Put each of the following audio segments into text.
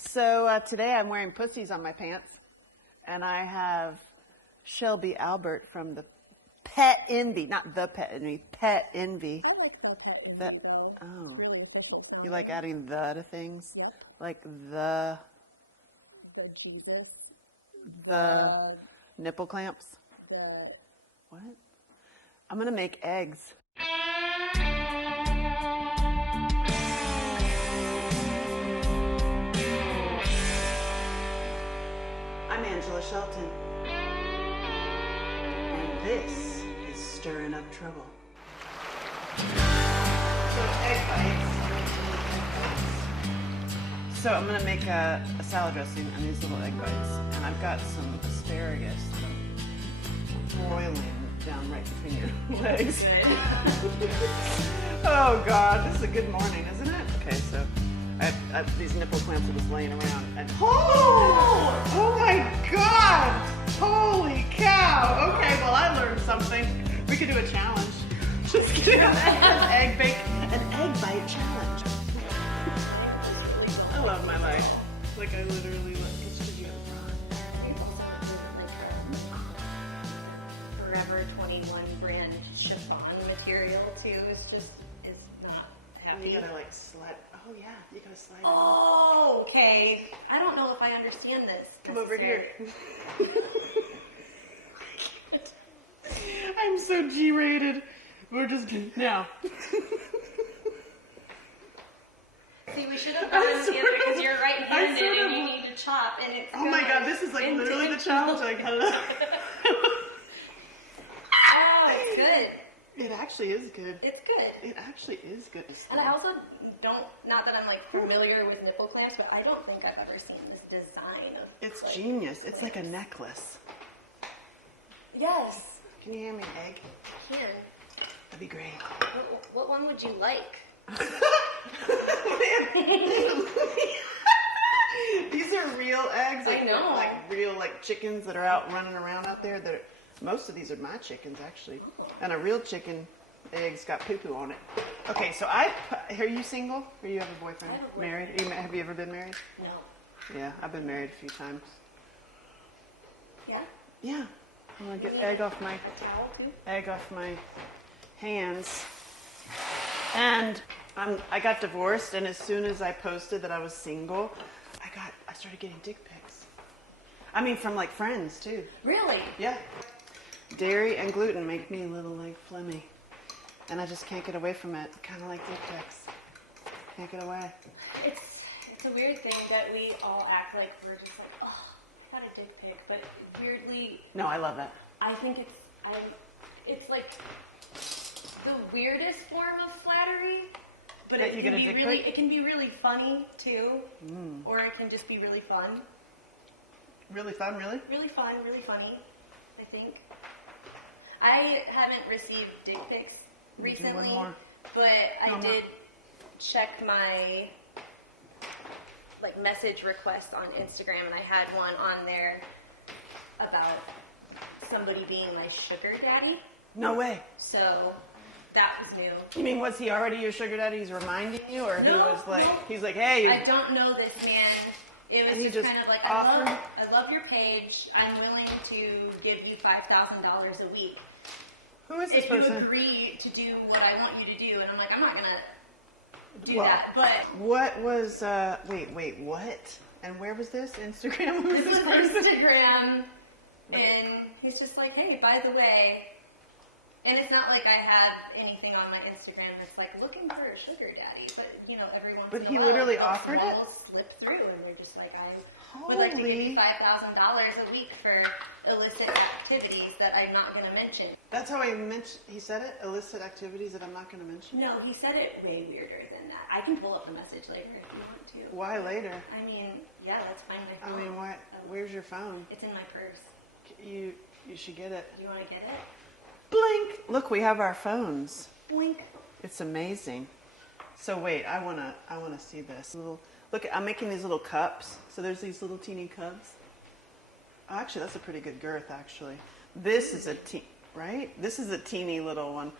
So today I'm wearing pussies on my pants, and I have Shelbi Albert from the Pet Envy, not the Pet Envy, Pet Envy. I like the Pet Envy though. Oh. Really official. You like adding the to things? Yep. Like the Jesus. The nipple clamps? The What? I'm going to make eggs. I'm Angela Shelton, and this is Stirring Up Trouble. So egg bites. So I'm going to make a salad dressing on these little egg bites, and I've got some asparagus that I'm broiling down right between your legs. Oh God, this is a good morning, isn't it? Okay, so I have these nipple clamps are just laying around, and oh my God, holy cow! Okay, well I learned something. We could do a challenge. Just kidding. An egg bite challenge. I love my life. Like I literally love this video. Forever 21 brand chiffon material too. It's not happy. You gotta like slide. Oh yeah, you gotta slide. Oh, okay. I don't know if I understand this. Come over here. I'm so G-rated. We're just now. See, we should have gone together because you're right-handed and you need to chop, and it's. Oh my God, this is like literally the challenge. Like, oh, it's good. It actually is good. It's good. It actually is good. And I also don't, not that I'm like familiar with nipple clamps, but I don't think I've ever seen this design of. It's like, genius. It's clamps. like a necklace. Yes. Can you hand me an egg? I can. That'd be great. What one would you like? These are real eggs. Like, I know. Like real like chickens that are out running around out there. Most of these are my chickens actually. And a real chicken egg's got poo-poo on it. Okay, so are you single? Or you have a boyfriend? I have a boyfriend. Married? Have you ever been married? No. Yeah, I've been married a few times. Yeah? Yeah. I'm gonna get egg off my A towel too? egg off my hands. And I got divorced, and as soon as I posted that I was single, I started getting dick pics. I mean, from like friends too. Really? Yeah. Dairy and gluten make me a little like phlegmy, and I just can't get away from it. Kind of like dick pics. Can't get away. It's a weird thing that we all act like we're just like, oh, I got a dick pic, but weirdly, No, I love that. I think it's like the weirdest form of flattery, but That you get a dick pic? it can be really funny too, or it can just be really fun. Really fun, really? Really fun, really funny, I think. I haven't received dick pics recently, more. but No, I did check my like message requests on Instagram, and I had one on there about somebody being my sugar daddy. No way. So that was new. You mean, was he already your sugar daddy? He's reminding you, or he No, was like, no. he's like, hey. I don't know this man. It was And he just just kind of like, offered? I love your page. I'm willing to give you $5,000 a week Who is this if person? you agree to do what I want you to do. And I'm like, I'm not gonna do Well, that. But What was, wait, what? And where was this? Instagram? Who was this this was person? Instagram, and he's just like, hey, by the way. And it's not like I have anything on my Instagram that's like looking for a sugar daddy, but you know, every once But in a he while, literally those offered it? walls slip through, and they're just like, I would like to give you $5,000 a week for illicit activities that I'm not going to mention. That's how he said it? Illicit activities that I'm not going to mention? No, he said it way weirder than that. I can pull up the message later if you want to. Why later? I mean, yeah, let's find my I phone. mean, what? Where's your phone? It's in my purse. You should get it. Do you want to get it? Blink! Look, we have our phones. Blink. It's amazing. So wait, I wanna see this. Look, I'm making these little cups. So there's these little teeny cups. Oh, actually, that's a pretty good girth, actually. This is right? This is a teeny little one.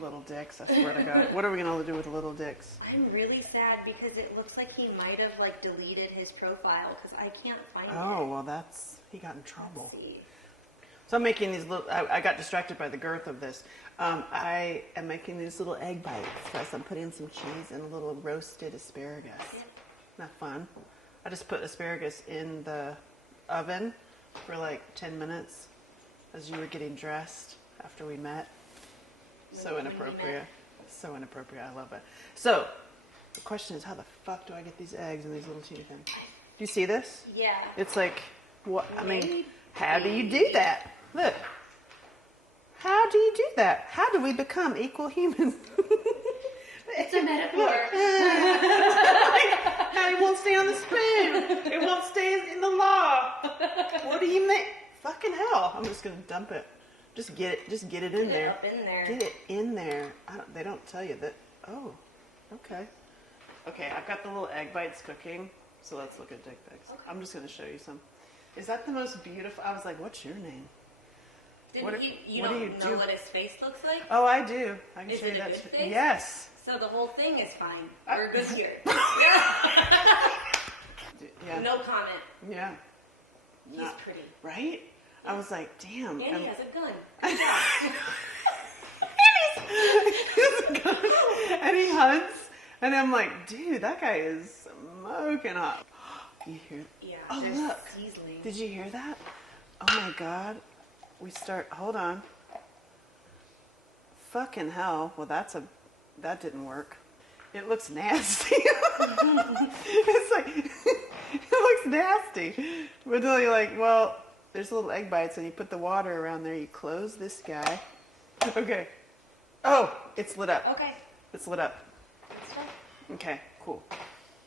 Little dicks, I swear to God. What are we gonna do with little dicks? I'm really sad because it looks like he might have like deleted his profile because I can't find it. Oh, well he got in trouble. Let's see. So I'm making these little, I got distracted by the girth of this. I am making these little egg bites. So I'm putting some cheese and a little roasted asparagus. Yeah. Not fun. I just put asparagus in the oven for like 10 minutes as you were getting dressed after we met. So inappropriate. So inappropriate. I love it. So the question is, how the fuck do I get these eggs in these little teeny things? Do you see this? Yeah. It's like, what? I mean, how do you do that? Look. How do you do that? How do we become equal humans? It's a metaphor. It won't stay on the spoon. It won't stay in the law. What do you mean? Fucking hell. I'm just going to dump it. Just get it in there. Up in there. Get it in there. They don't tell you that. Oh, okay. Okay, I've got the little egg bites cooking. So let's look at dick pics. Okay. I'm just going to show you some. Is that the most beautiful? I was like, what's your name? You what don't do? know what his face looks like? Oh, I do. I can Is show you it a that. good face? Yes. So the whole thing is fine. We're good here. Yeah. No comment. Yeah. He's pretty. Right? I was like, damn. And he has a gun. And he hunts. And I'm like, dude, that guy is smoking hot. You hear? Yeah. Oh, there's look. sizzling. Did you hear that? Oh my God. Hold on. Fucking hell. Well, that didn't work. It looks nasty. It's like, it looks nasty. But then you're like, well, there's little egg bites and you put the water around there. You close this guy. Okay. Oh, it's lit up. Okay. It's lit up. Let's try. Okay, cool.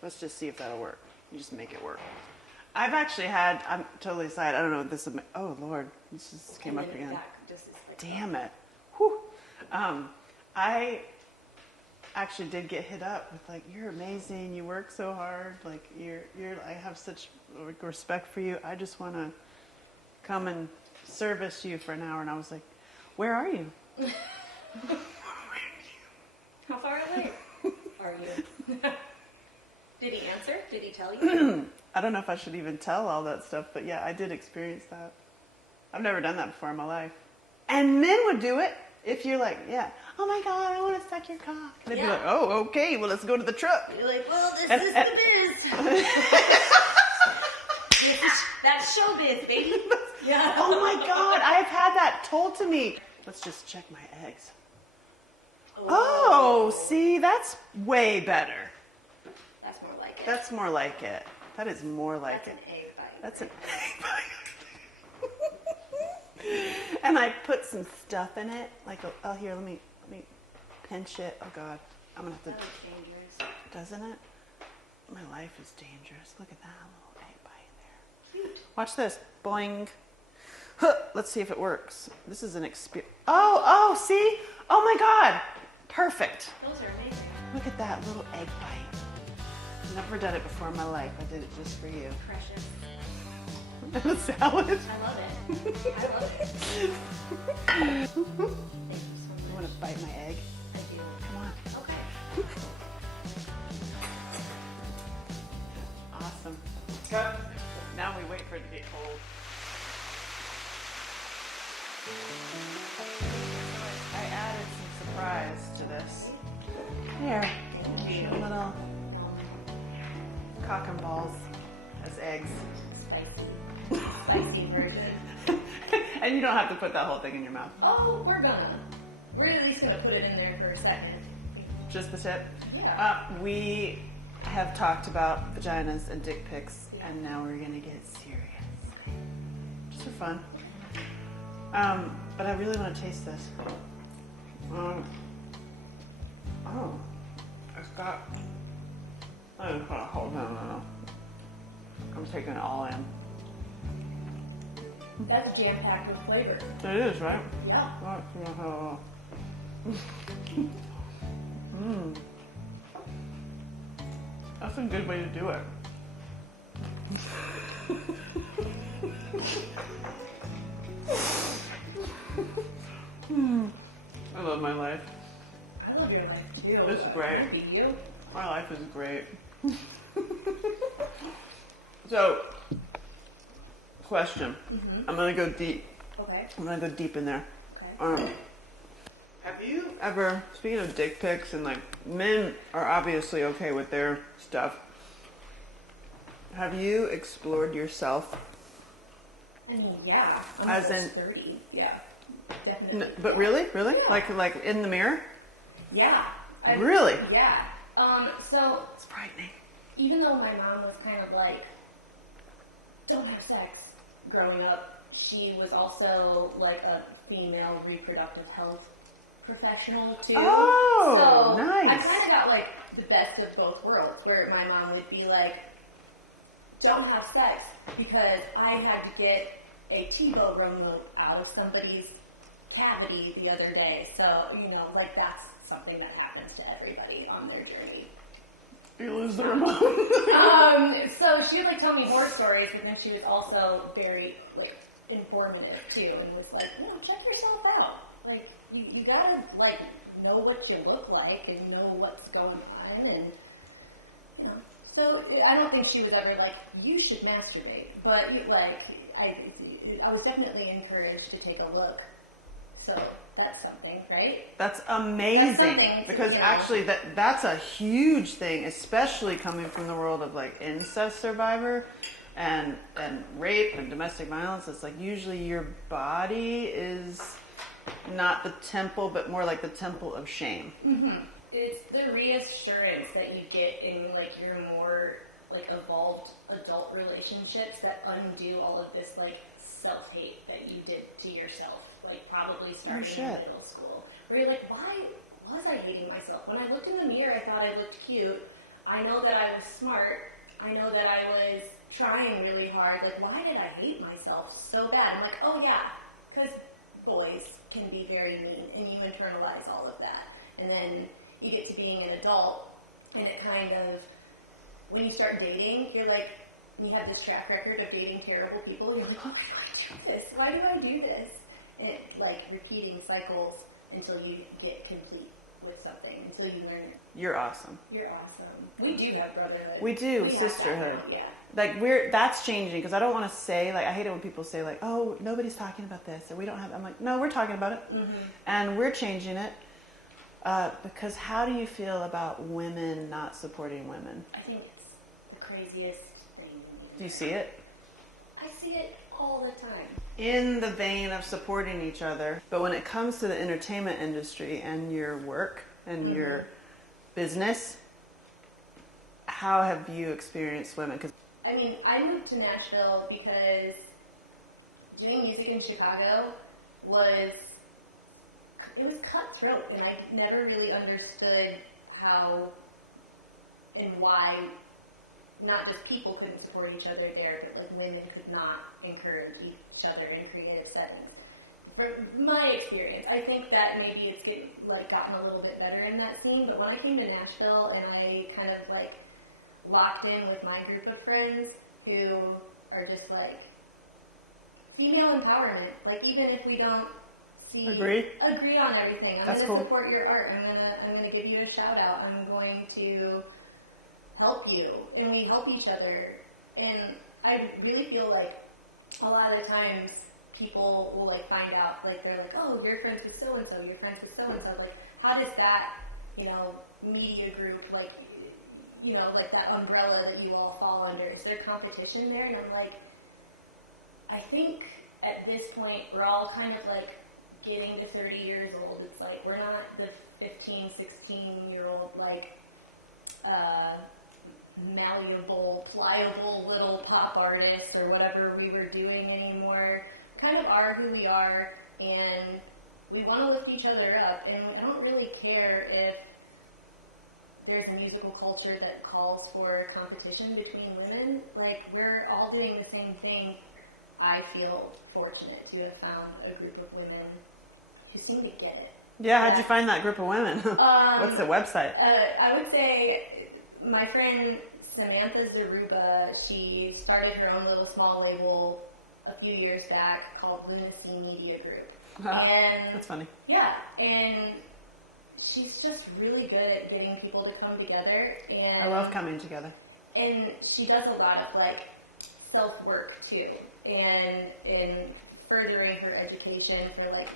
Let's just see if that'll work. You just make it work. I've actually had, I'm totally aside, I don't know if this is, oh Lord, this just came And up then again. back just is like Damn it. Whew. I actually did get hit up with like, you're amazing, you work so hard, like I have such respect for you. I just want to come and service you for an hour. And I was like, where are you? How far away are you? Did he answer? Did he tell you? I don't know if I should even tell all that stuff, but yeah, I did experience that. I've never done that before in my life. And men would do it if you're like, yeah, oh my God, I want to suck your cock. And they'd be like, oh, okay, well, let's go to the truck. You're like, well, this is the biz. That's showbiz, baby. Yeah. Oh my God, I've had that told to me. Let's just check my eggs. Oh, see, that's way better. That's more like it. That's more like it. That is more like That's it. an egg bite. That's an egg bite. And I put some stuff in it. Like, oh, here, let me pinch it. Oh God, I'm gonna have to. That looks dangerous. Doesn't it? My life is dangerous. Look at that little egg bite in there. Cute. Watch this. Boing. Huh. Let's see if it works. This is an experience. Oh, see? Oh my God. Perfect. Those are amazing. Look at that little egg bite. I've never done it before in my life. I did it just for you. Precious. And a salad. I love it. I love it. Thank you so much. You want to bite my egg? I do. Come on. Okay. Awesome. Cut. Now we wait for it to get cold. I added some surprise to this. Here. A little cock and balls as eggs. Spicy. Spicy version. And you don't have to put that whole thing in your mouth. Oh, we're gonna. We're at least gonna put it in there for a second. Just the tip? Yeah. We have talked about vaginas and dick pics, and now we're gonna get serious. Just for fun. But I really want to taste this. Oh, it's got. I just want to hold no. I'm taking it all in. That's jam-packed with flavor. It is, right? Yeah. That's a good way to do it. I love my life. I love your life too. It's great. Maybe you. My life is great. So, question. I'm gonna go deep. Okay. I'm gonna go deep in there. Okay. Have you ever, speaking of dick pics, and like men are obviously okay with their stuff, have you explored yourself? I mean, yeah. I'm As almost in- 30. Yeah. Definitely. But really? Really? Yeah. Like in the mirror? Yeah. Really? Yeah. So It's frightening. even though my mom was kind of like, don't have sex growing up, she was also like a female reproductive health professional too. Oh, so nice. I kind of got like the best of both worlds, where my mom would be like, don't have sex, because I had to get a T-bow remote out of somebody's cavity the other day. So, like that's something that happens to everybody on their journey. You lose the remote. So she would like tell me horror stories, but then she was also very like informative too, and was like, check yourself out. Like you gotta like know what you look like and know what's going on, and So I don't think she was ever like, you should masturbate, but like I was definitely encouraged to take a look. So that's something, right? That's amazing. That's something, because actually that's a huge thing, especially coming from the world of like incest survivor and rape and domestic violence. It's like usually your body is not the temple, but more like the temple of shame. Mm-hmm. It's the reassurance that you get in like your more like evolved adult relationships that undo all of this like self-hate that you did to yourself, like probably starting in middle school, where you're like, why was I hating myself? When I looked in the mirror, I thought I looked cute. I know that I was smart. I know that I was trying really hard. Like, why did I hate myself so bad? I'm like, oh yeah, because boys can be very mean, and you internalize all of that. And then you get to being an adult, and it kind of, when you start dating, you're like, you have this track record of dating terrible people, you're like, why do I do this? Why do I do this? And it's like repeating cycles until you get complete with something, until you learn. You're awesome. You're awesome. We do have brotherhood. We do, have sisterhood. that now, yeah. Like that's changing, because I don't want to say, like, I hate it when people say like, oh, nobody's talking about this, or we don't have, I'm like, no, we're talking about it. Mm-hmm. And we're changing it. Because how do you feel about women not supporting women? I think it's the craziest thing. Do you see it? I see it all the time. In the vein of supporting each other. But when it comes to the entertainment industry and your work and your business, how have you experienced women? 'Cause I mean, I moved to Nashville because doing music in Chicago was cutthroat, and I never really understood how and why not just people couldn't support each other there, but like women could not encourage each other in creative settings. From my experience, I think that maybe it's gotten a little bit better in that scene, but when I came to Nashville and I kind of like locked in with my group of friends who are just like female empowerment, like even if we don't agree on everything. I'm going to support your art. I'm going to give you a shout out. I'm going to help you, and we help each other. And I really feel like a lot of the times people will like find out, like they're like, oh, you're friends with so and so, you're friends with so and so. Like, how does that, media group, like that umbrella that you all fall under? Is there competition there? And I'm like, I think at this point we're all kind of like getting to 30 years old. It's like we're not the 15, 16-year-old like malleable, pliable little pop artists or whatever we were doing anymore. We kind of are who we are, and we want to lift each other up. And I don't really care if there's a musical culture that calls for competition between women. Like, we're all doing the same thing. I feel fortunate to have found a group of women who seem to get it. Yeah, how'd you find that group of women? What's the website? I would say my friend Samantha Zaruba, she started her own little small label a few years back called Lunacy Media Group. And that's funny. Yeah, and she's just really good at getting people to come together. And I love coming together. And she does a lot of like self-work too, and in furthering her education for like,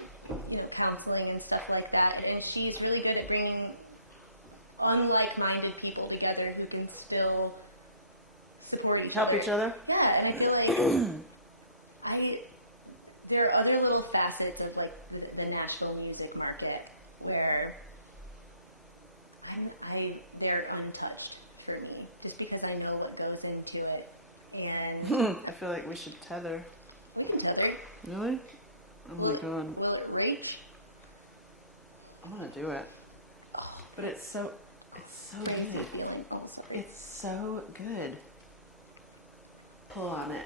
you know, counseling and stuff like that. And she's really good at bringing unlike-minded people together who can still support each other. Help each other? Yeah, and I feel like there are other little facets of like the Nashville music market where they're untouched for me, just because I know what goes into it. And I feel like we should tether. we can tether. Really? Oh my god. Will it reach? I want to do it. But it's so good. It's so good. Pull on it.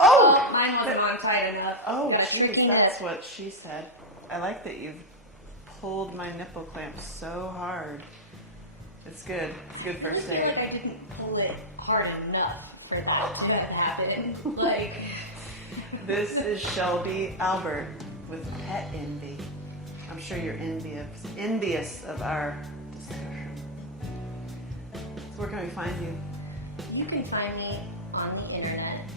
Oh, mine wasn't on tight enough. Oh, jeez, that's what she said. I like that you've pulled my nipple clamp so hard. It's good. It's good first I feel like aid. I didn't pull it hard enough for that to have happened. Like, This is Shelbi Albert with Pet Envy. I'm sure you're envious of our discussion. So where can we find you? you can find me on the internet.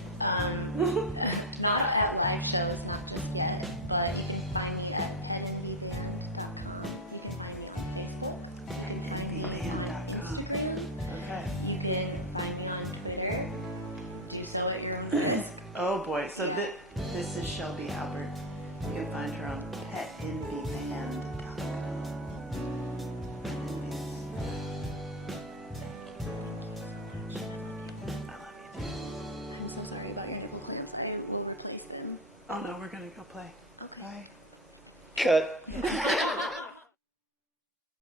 Not at live shows, not just yet, but you can find me at pettenvyband.com. You can find me on Facebook. You can find me on Instagram. Okay. You can find me on Twitter. Do so at your own risk. Oh boy. So this is Shelbi Albert. You can find her on pettenvyband.com. I will replace them. Oh no, we're gonna go play. Okay. Bye. Cut.